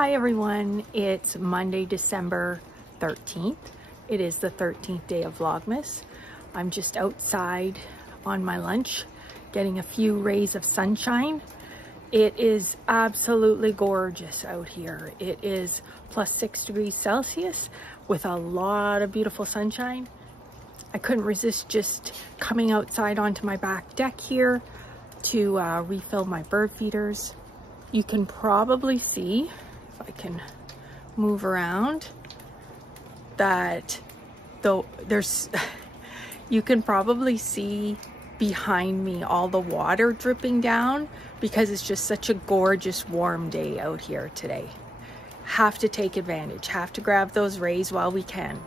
Hi everyone, it's Monday, December 13th. It is the 13th day of Vlogmas. I'm just outside on my lunch, getting a few rays of sunshine. It is absolutely gorgeous out here. It is plus 6 degrees Celsius with a lot of beautiful sunshine. I couldn't resist just coming outside onto my back deck here to refill my bird feeders. You can probably see, if I can move around, that though you can probably see behind me all the water dripping down because it's just such a gorgeous warm day out here today. Have to take advantage, have to grab those rays while we can.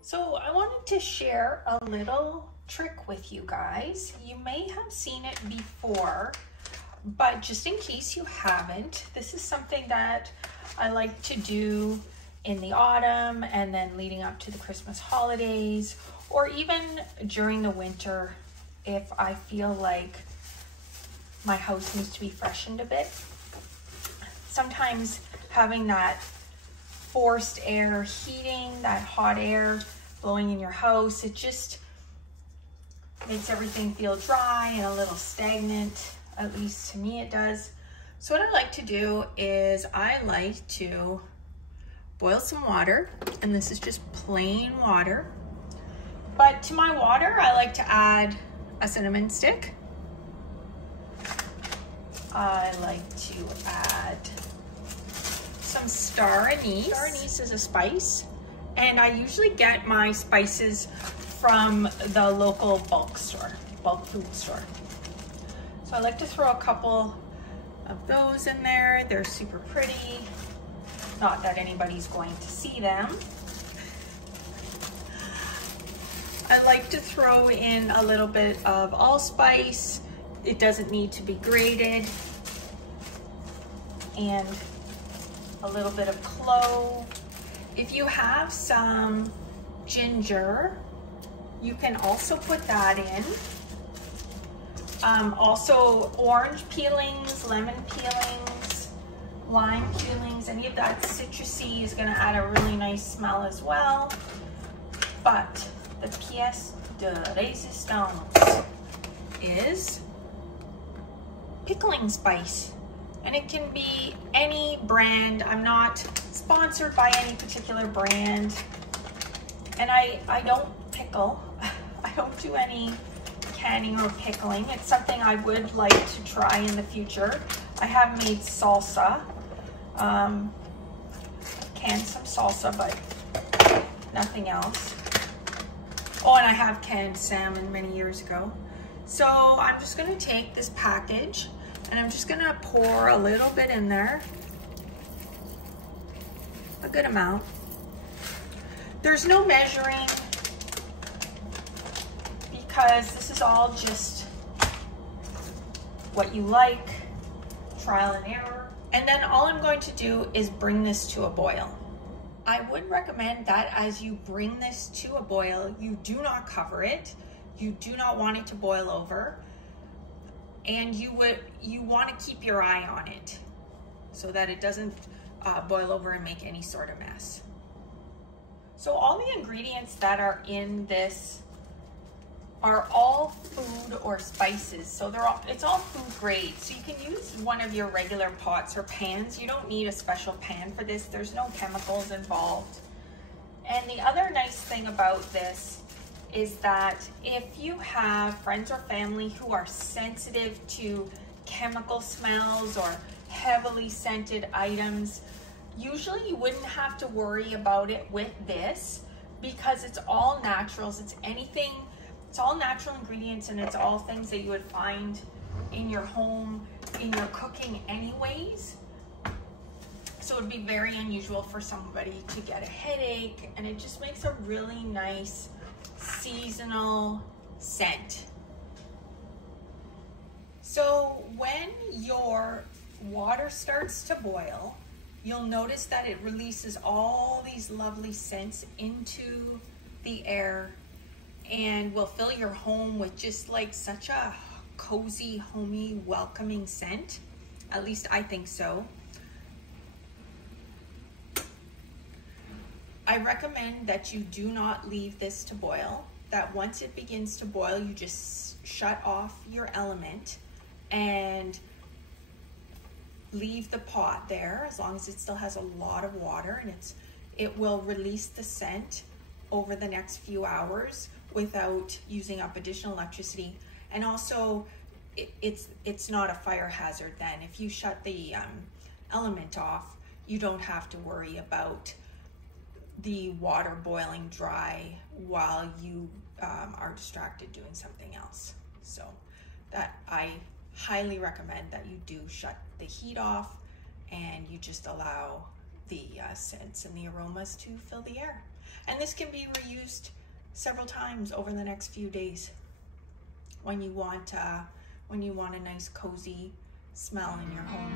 So I wanted to share a little trick with you guys. You may have seen it before, but just in case you haven't, this is something that I like to do in the autumn and then leading up to the Christmas holidays, or even during the winter if I feel like my house needs to be freshened a bit. Sometimes having that forced air heating, that hot air blowing in your house, it just makes everything feel dry and a little stagnant. At least to me it does. So what I like to do is I like to boil some water, and this is just plain water. But to my water, I like to add a cinnamon stick. I like to add some star anise. Star anise is a spice, and I usually get my spices from the local bulk food store. So I like to throw a couple of those in there. They're super pretty. Not that anybody's going to see them. I like to throw in a little bit of allspice. It doesn't need to be grated. And a little bit of clove. If you have some ginger, you can also put that in. Also orange peelings, lemon peelings, lime peelings, any of that citrusy is gonna add a really nice smell as well. But the pièce de résistance is pickling spice. And it can be any brand. I'm not sponsored by any particular brand. And I don't pickle. I don't do any canning or pickling. It's something I would like to try in the future. I have made salsa. Canned some salsa, but nothing else. Oh, and I have canned salmon many years ago. So I'm just gonna take this package and I'm just gonna pour a little bit in there, a good amount. There's no measuring because this is all just what you like, trial and error. And then all I'm going to do is bring this to a boil. I would recommend that as you bring this to a boil, you do not cover it. You do not want it to boil over. And you want to keep your eye on it so that it doesn't boil over and make any sort of mess. So all the ingredients that are in this are all food or spices. So it's all food grade. So you can use one of your regular pots or pans. You don't need a special pan for this. There's no chemicals involved. And the other nice thing about this is that if you have friends or family who are sensitive to chemical smells or heavily scented items, usually you wouldn't have to worry about it with this because it's all naturals. It's all natural ingredients, and it's all things that you would find in your home, in your cooking anyways. So it would be very unusual for somebody to get a headache, and it just makes a really nice seasonal scent. So when your water starts to boil, you'll notice that it releases all these lovely scents into the air and will fill your home with just like such a cozy, homey, welcoming scent. At least I think so. I recommend that you do not leave this to boil, that once it begins to boil, you just shut off your element and leave the pot there as long as it still has a lot of water, and it will release the scent over the next few hours without using up additional electricity. And also it's not a fire hazard then. If you shut the element off, you don't have to worry about the water boiling dry while you are distracted doing something else. So that I highly recommend that you do shut the heat off and you just allow the scents and the aromas to fill the air. And this can be reused several times over the next few days when you want a nice cozy smell in your home.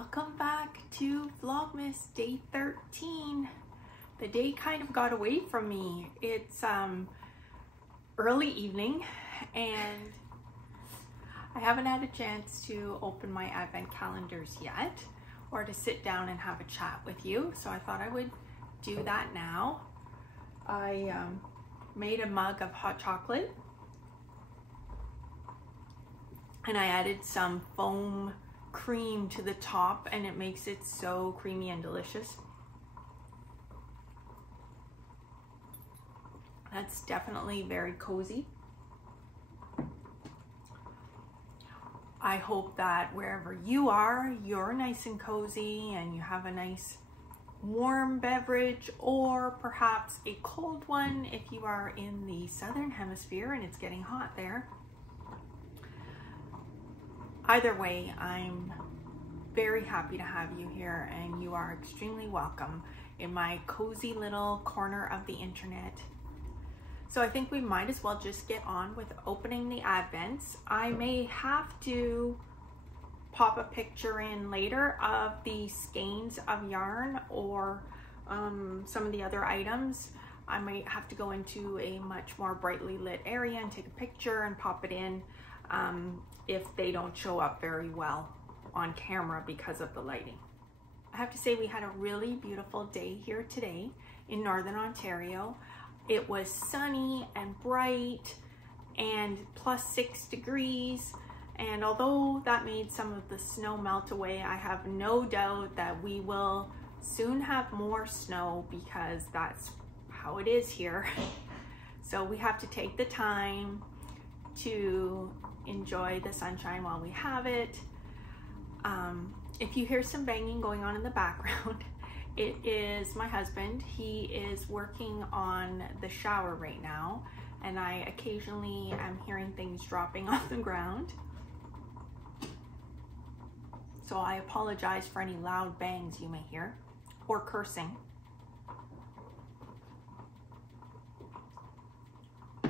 Welcome back to Vlogmas day 13. The day kind of got away from me. It's early evening and I haven't had a chance to open my advent calendars yet or to sit down and have a chat with you. So I thought I would do that now. I made a mug of hot chocolate and I added some foam cream to the top and it makes it so creamy and delicious. That's definitely very cozy. I hope that wherever you are, you're nice and cozy and you have a nice warm beverage or perhaps a cold one if you are in the southern hemisphere and it's getting hot there. Either way, I'm very happy to have you here and you are extremely welcome in my cozy little corner of the internet. So I think we might as well just get on with opening the advents. I may have to pop a picture in later of the skeins of yarn or some of the other items. I might have to go into a much more brightly lit area and take a picture and pop it in if they don't show up very well on camera because of the lighting. I have to say we had a really beautiful day here today in Northern Ontario. It was sunny and bright and +6 degrees, and although that made some of the snow melt away, I have no doubt that we will soon have more snow because that's how it is here. So we have to take the time to enjoy the sunshine while we have it. If you hear some banging going on in the background, it is my husband. He is working on the shower right now, and I occasionally am hearing things dropping on the ground. So I apologize for any loud bangs you may hear, or cursing.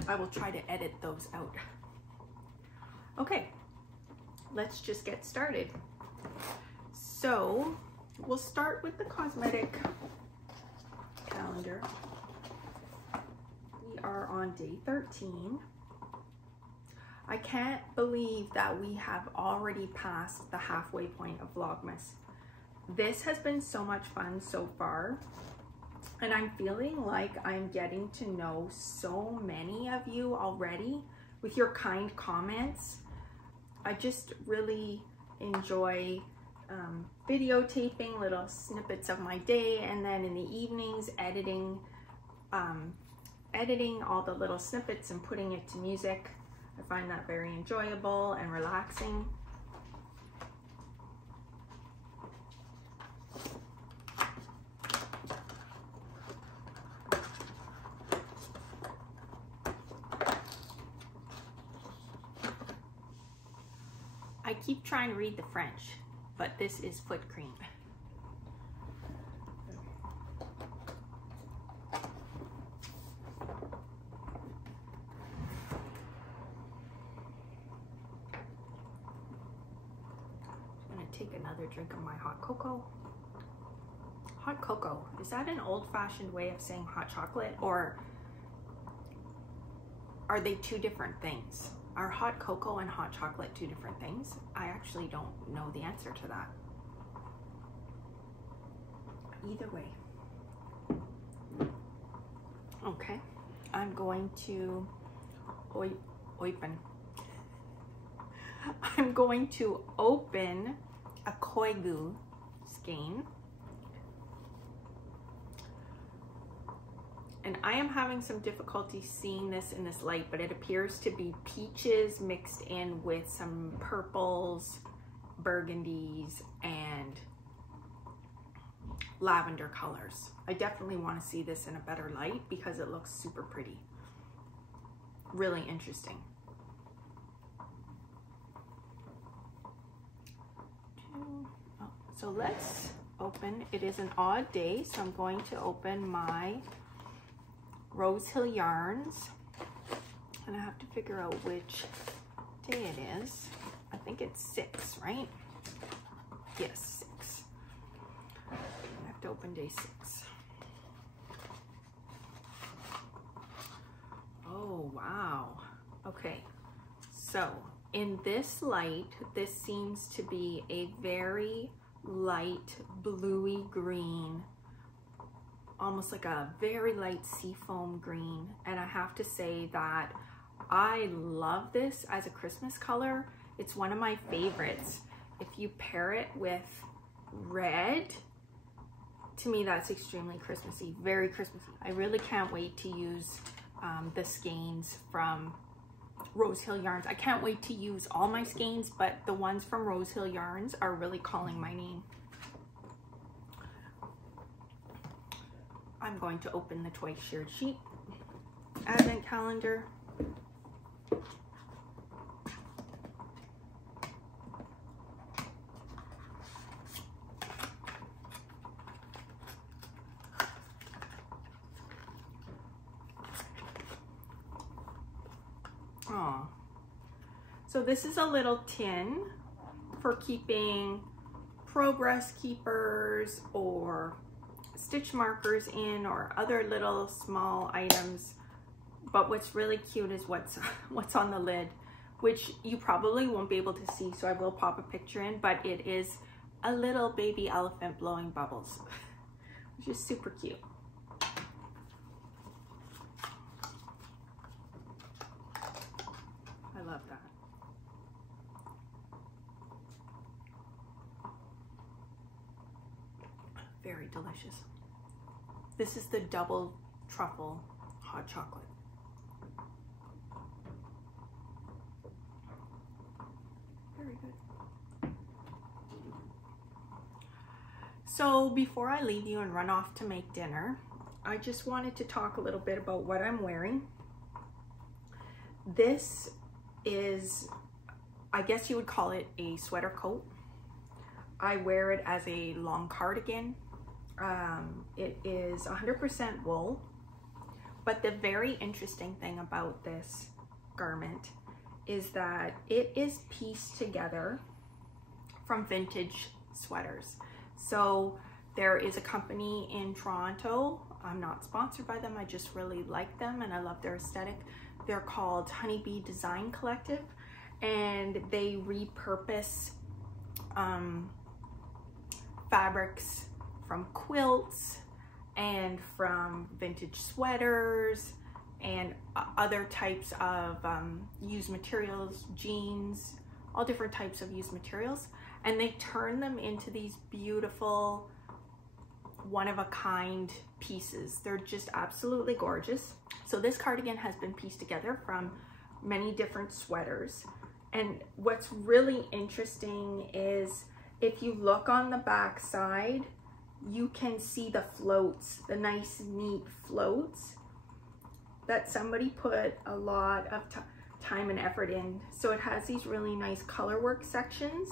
I will try to edit those out. Okay, let's just get started. So we'll start with the cosmetic calendar. We are on day 13. I can't believe that we have already passed the halfway point of Vlogmas. This has been so much fun so far, and I'm feeling like I'm getting to know so many of you already with your kind comments. I just really enjoy videotaping little snippets of my day, and then in the evenings editing all the little snippets and putting it to music. I find that very enjoyable and relaxing. I keep trying to read the French, but this is foot cream. I'm gonna take another drink of my hot cocoa. Hot cocoa, is that an old-fashioned way of saying hot chocolate, or are they two different things? Are hot cocoa and hot chocolate two different things? I actually don't know the answer to that. Either way. Okay, I'm going to open a hygge skein. And I am having some difficulty seeing this in this light, but it appears to be peaches mixed in with some purples, burgundies, and lavender colors. I definitely want to see this in a better light because it looks super pretty. Really interesting. So let's open. It is an odd day, so I'm going to open my Rose Hill yarns, and I have to figure out which day it is. I think it's 6, right? Yes, 6. have to open day 6. Oh, wow. Okay, so in this light, this seems to be a very light bluey green, almost like a very light seafoam green. And I have to say that I love this as a Christmas color. It's one of my favorites. If you pair it with red, to me that's extremely Christmassy, very Christmassy. I really can't wait to use the skeins from Rose Hill Yarns. I can't wait to use all my skeins, but the ones from Rose Hill Yarns are really calling my name. I'm going to open the twice shared sheet advent calendar. Oh, so this is a little tin for keeping progress keepers or stitch markers in, or other little small items. But what's really cute is what's on the lid, which you probably won't be able to see, so I will pop a picture in, but it is a little baby elephant blowing bubbles, which is super cute. I love that. Very delicious. This is the double truffle hot chocolate. Very good. So before I leave you and run off to make dinner, I just wanted to talk a little bit about what I'm wearing. This is, I guess you would call it a sweater coat. I wear it as a long cardigan. It is 100% wool, but the very interesting thing about this garment is that it is pieced together from vintage sweaters. So there is a company in Toronto, I'm not sponsored by them, I just really like them and I love their aesthetic. They're called Honeybee Design Collective, and they repurpose fabrics from quilts and from vintage sweaters and other types of used materials, jeans, all different types of used materials, and they turn them into these beautiful one-of-a-kind pieces. They're just absolutely gorgeous. So this cardigan has been pieced together from many different sweaters, and what's really interesting is if you look on the back side, you can see the floats, the nice neat floats that somebody put a lot of time and effort in. So it has these really nice color work sections.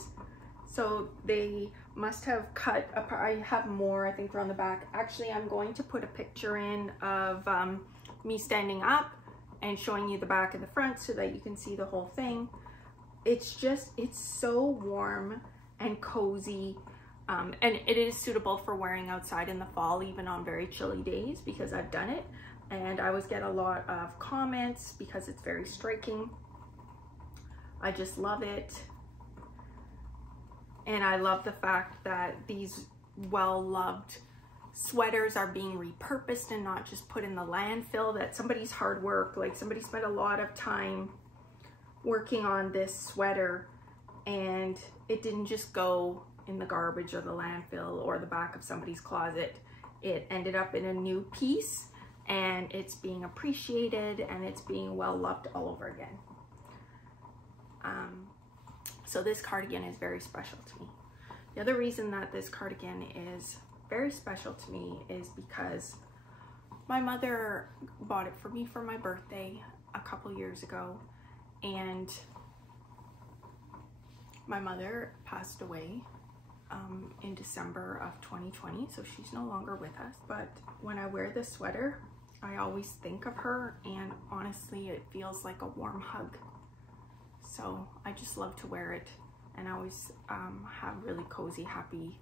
So they must have cut apart. I have more, I think they're on the back. Actually, I'm going to put a picture in of me standing up and showing you the back and the front so that you can see the whole thing. It's just, it's so warm and cozy. And it is suitable for wearing outside in the fall, even on very chilly days, because I've done it. And I always get a lot of comments because it's very striking. I just love it. And I love the fact that these well-loved sweaters are being repurposed and not just put in the landfill, that somebody's hard work, like somebody spent a lot of time working on this sweater and it didn't just go in the garbage or the landfill or the back of somebody's closet. It ended up in a new piece and it's being appreciated and it's being well loved all over again. So this cardigan is very special to me. The other reason that this cardigan is very special to me is because my mother bought it for me for my birthday a couple years ago, and my mother passed away in December of 2020, so she's no longer with us. But when I wear this sweater, I always think of her, and honestly it feels like a warm hug. So I just love to wear it, and I always have really cozy, happy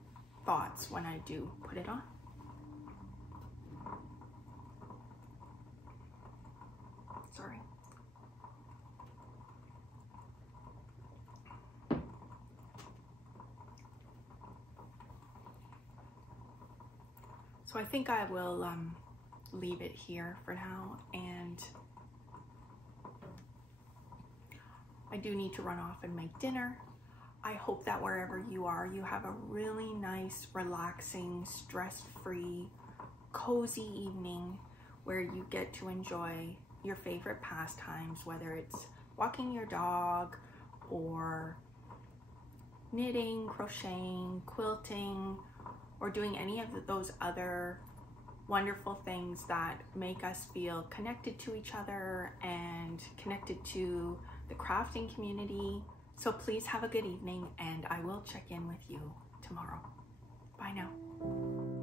thoughts when I do put it on. So I think I will leave it here for now, and I do need to run off and make dinner. I hope that wherever you are, you have a really nice, relaxing, stress-free, cozy evening where you get to enjoy your favorite pastimes, whether it's walking your dog or knitting, crocheting, quilting, or doing any of those other wonderful things that make us feel connected to each other and connected to the crafting community. So please have a good evening, and I will check in with you tomorrow. Bye now.